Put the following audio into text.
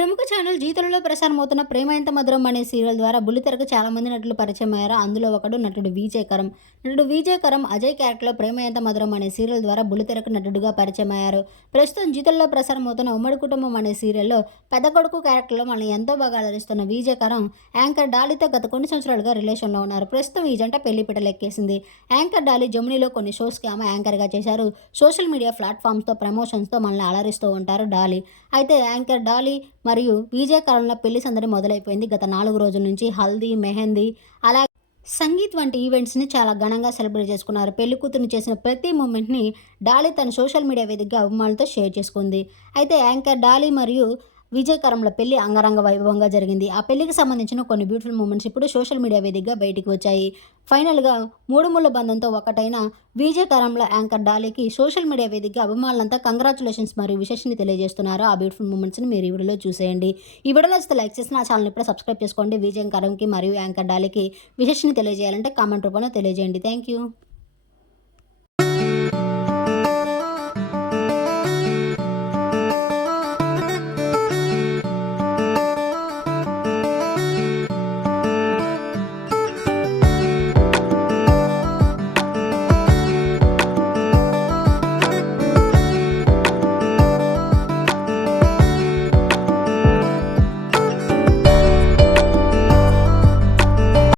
ప్రముఖ ఛానల్ జీతలలో ప్రసారమవుతున్న ప్రేమ ఎంత మధురం అనే సీరియల్ ద్వారా బుల్లితెరకు చాలామంది నటులు పరిచయం అయ్యారు. అందులో ఒకడు నటుడు విజయకరం నటుడు విజయకరం అజయ్ క్యారెక్టర్లో ప్రేమ ఎంత మధురం అనే సీరియల్ ద్వారా బుల్లితెరకు నటుడుగా పరిచయం అయ్యారు. ప్రస్తుతం జీతల్లో ప్రసారమవుతున్న ఉమ్మడి కుటుంబం అనే సీరియల్లో పెద్ద కొడుకు క్యారెక్టర్లో మనల్ని ఎంతో బాగా ఆదరిస్తున్న విజయకరం యాంకర్ డాలీతో గత కొన్ని సంవత్సరాలుగా రిలేషన్లో ఉన్నారు. ప్రస్తుతం ఈ జంట పెళ్ళి పిటలెక్కేసింది యాంకర్ డాలీ జమునీలో కొన్ని షోస్కి ఆమె యాంకర్గా చేశారు. సోషల్ మీడియా ప్లాట్ఫామ్స్తో ప్రమోషన్స్తో మనల్ని అలరిస్తూ ఉంటారు డాలీ. అయితే యాంకర్ డాలీ మరియు విజయ కాలంలో పెళ్ళి సందడి మొదలైపోయింది. గత నాలుగు రోజుల నుంచి హల్దీ మెహందీ అలా సంగీత్ వంటి ఈవెంట్స్ని చాలా ఘనంగా సెలబ్రేట్ చేసుకున్నారు. పెళ్ళి కూతురుని చేసిన ప్రతి మూమెంట్ని డాలీ తన సోషల్ మీడియా వేదికగా అభిమానులతో షేర్ చేసుకుంది. అయితే యాంకర్ డాలీ మరియు విజయకరంలో పెళ్ళి అంగరంగ వైభవంగా జరిగింది. ఆ పెళ్ళికి సంబంధించిన కొన్ని బ్యూటిఫుల్ మూమెంట్స్ ఇప్పుడు సోషల్ మీడియా వేదికగా బయటికి వచ్చాయి. ఫైనల్గా మూడు ముళ్ళ బంధంతో ఒకటైన విజయకరంలో యాంకర్ డాలీకి సోషల్ మీడియా వేదికగా అభిమానులంతా కంగ్రాచులేషన్స్ మరియు విశేషాన్ని తెలియజేస్తున్నారు. ఆ బ్యూటిఫుల్ మూమెంట్స్ని మీరు ఈ వీడియోలో చూసేయండి. ఈ వీడియో నచ్చితే లైక్ చేసి నా ఛానల్ ఇప్పుడు సబ్స్క్రైబ్ చేసుకోండి. విజయకరంకి మరియు యాంకర్ డాలీకి విశేషాన్ని తెలియజేయాలంటే కామెంట్ రూపంలో తెలియజేయండి. Thank you.